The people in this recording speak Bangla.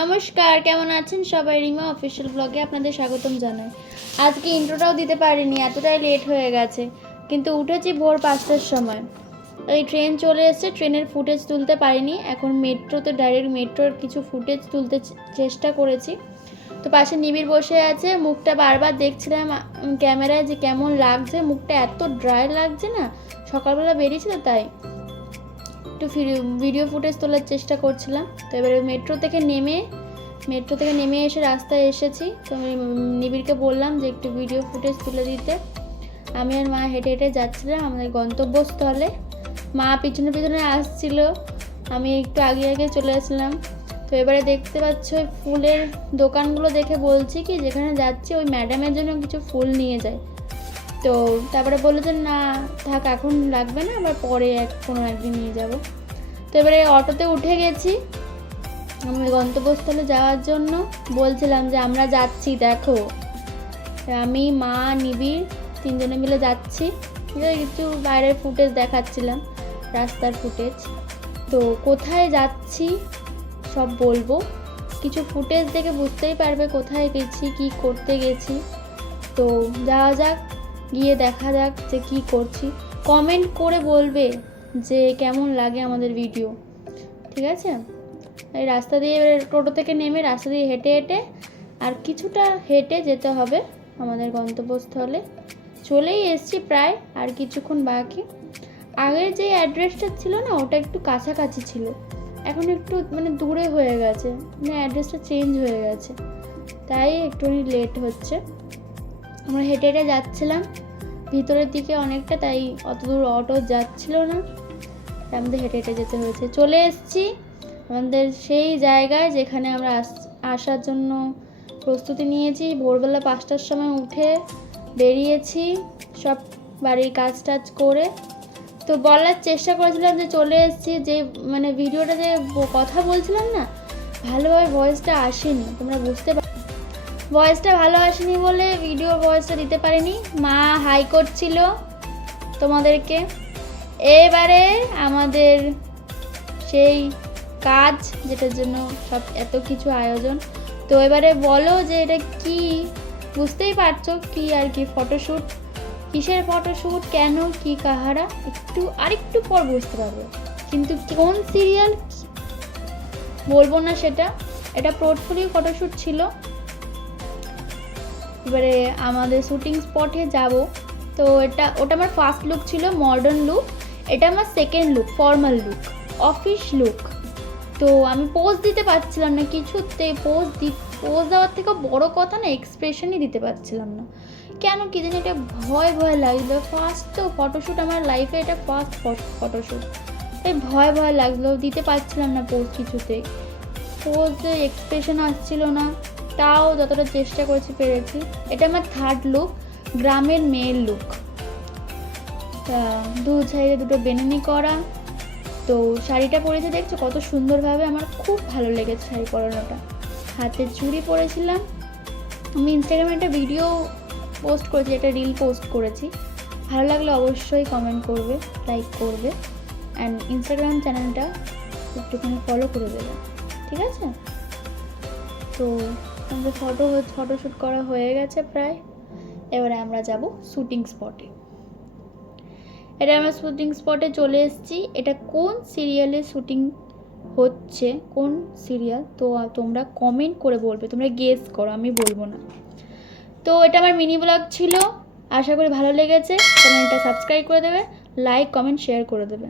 নমস্কার, কেমন আছেন সবাই? রিমা অফিসিয়াল ব্লগে আপনাদের স্বাগতম জানাই। আজকে ইন্ট্রোটাও দিতে পারিনি, এতটাই লেট হয়ে গেছে। কিন্তু উঠেছি ভোর 5টার সময়। এই ট্রেন চলে এসেছে, ট্রেনের ফুটেজ তুলতে পারিনি। এখন মেট্রোতে ডাইরেক্ট মেট্রোর কিছু ফুটেজ তুলতে চেষ্টা করেছি। তো পাশে নিবিড় বসে আছে, মুখটা বারবার দেখছিলাম ক্যামেরায় যে কেমন লাগছে। মুখটা এত ড্রাই লাগছে না, সকালবেলা বেরিয়েছিল তাই একটু ভিডিও ফুটেজ তোলার চেষ্টা করছিলাম। তো এবারে মেট্রো থেকে নেমে এসে রাস্তায় এসেছি। তো আমি নিবিড়কে বললাম যে একটু ভিডিও ফুটেজ তুলে দিতে। আমি আর মা হেঁটে হেঁটে যাচ্ছিলাম আমাদের গন্তব্যস্থলে। মা পিছনে পিছনে আসছিল, আমি একটু আগে আগে চলে আসলাম। তো এবারে দেখতে পাচ্ছ ওই ফুলের দোকানগুলো দেখে বলছি কি যেখানে যাচ্ছি ওই ম্যাডামের জন্য কিছু ফুল নিয়ে যায়। তো তারপরে বললো যে না থাক, এখন লাগবে না, আবার পরে কোনো একদিন নিয়ে যাব। তো এবারে অটোতে উঠে গেছি আমি গন্তব্যস্থলে যাওয়ার জন্য। বলছিলাম যে আমরা যাচ্ছি, দেখো আমি মা নিবিড় তিনজনে মিলে যাচ্ছি। কিছু বাইরের ফুটেজ দেখাচ্ছিলাম, রাস্তার ফুটেজ। তো কোথায় যাচ্ছি সব বলবো, কিছু ফুটেজ দেখে বুঝতেই পারবে কোথায় গেছি, কি করতে গেছি। তো যাওয়া যাক, গিয়ে দেখা যাক যে কী করছি। কমেন্ট করে বলবে যে কেমন লাগে আমাদের ভিডিও, ঠিক আছে? এই রাস্তা দিয়ে টোটো থেকে নেমে রাস্তা দিয়ে হেঁটে হেঁটে আর কিছুটা হেঁটে যেতে হবে আমাদের গন্তব্যস্থলে। চলেই এসছি প্রায়, আর কিছুক্ষণ বাকি। আগের যে অ্যাড্রেসটা ছিল না, ওটা একটু কাছাকাছি ছিল, এখন একটু দূরে হয়ে গেছে, অ্যাড্রেসটা চেঞ্জ হয়ে গেছে, তাই একটুখানি লেট হচ্ছে। আমরা হেঁটে হেঁটে যাচ্ছিলাম ভিতরের দিকে অনেকটা, তাই অত দূর অটো যাচ্ছিল না, আমাদের হেঁটে হেঁটে যেতে হয়েছে। চলে এসেছি আমাদের সেই জায়গায় যেখানে আমরা আসার জন্য প্রস্তুতি নিয়েছি। ভোরবেলা 5টার সময় উঠে বেরিয়েছি, সব বাড়ির কাজ টাজ করে। তো বলার চেষ্টা করেছিলাম যে চলে এসেছি, যে ভিডিওটা যে কথা বলছিলাম না, ভালোভাবে ভয়েসটা আসেনি, তোমরা বুঝতে পারো। ভয়েসটা ভালো আসেনি বলে ভিডিও ভয়েসটা দিতে পারিনি। মা হাই করছিল তোমাদেরকে। এবারে আমাদের সেই কাজ যেটার জন্য সব এত কিছু আয়োজন। তো এবারে বলো যে এটা কি, বুঝতেই পারছো কি আর কি ফটোশ্যুট, কিসের ফটোশ্যুট, কেন, কি কাহারা, আরেকটু পর বুঝতে পারবে। কিন্তু কোন সিরিয়াল বলবো না সেটা। এটা পোর্টফোলিও ফটোশ্যুট ছিল। এবারে আমাদের শুটিং স্পটে যাব। তো ওটা আমার ফার্স্ট লুক ছিল, মডার্ন লুক। এটা আমার second look, formal look, office look. তো আমি পোজ দিতে পারছিলাম না কিছুতে, পোজ দেওয়ার থেকে বড় কথা না, এক্সপ্রেশনই দিতে পারছিলাম না। কেন কি জানি এটা ভয় ভয় লাগলো। ফার্স্ট তো ফটোশ্যুট আমার লাইফে, এটা ফার্স্ট ফটোশ্যুট, তাই ভয় ভয় লাগলো, দিতে পারছিলাম না পোজ কিছুতেই। পোজে এক্সপ্রেশন আসছিল না, তাও যতটা চেষ্টা করেছি পেরেছি। এটা আমার থার্ড লুক, গ্রামের মেয়ের লুক। দু সাইডে দুটো বেনুনি করা। তো শাড়িটা পরেছি দেখছো কত সুন্দরভাবে, আমার খুব ভালো লেগেছে শাড়ি পরানোটা। হাতে চুড়ি পরেছিলাম। আমি ইনস্টাগ্রামে একটা ভিডিও পোস্ট করেছি, একটা রিল পোস্ট করেছি। ভালো লাগলে অবশ্যই কমেন্ট করবে, লাইক করবে, অ্যান্ড ইনস্টাগ্রাম চ্যানেলটা একটুখানি ফলো করে দেবে, ঠিক আছে? তো আমাদের ফটোশ্যুট করা হয়ে গেছে প্রায়। এবারে আমরা যাব শুটিং স্পটে। এটা আমরা শুটিং স্পটে চলে এসেছি। এটা কোন সিরিয়ালে শুটিং হচ্ছে, কোন সিরিয়াল, তো তোমরা কমেন্ট করে বলবে, তোমরা গেস করো, আমি বলবো না। তো এটা আমার মিনি ব্লগ ছিল, আশা করি ভালো লেগেছে। চ্যানেলটা সাবস্ক্রাইব করে দেবে, লাইক কমেন্ট শেয়ার করে দেবে।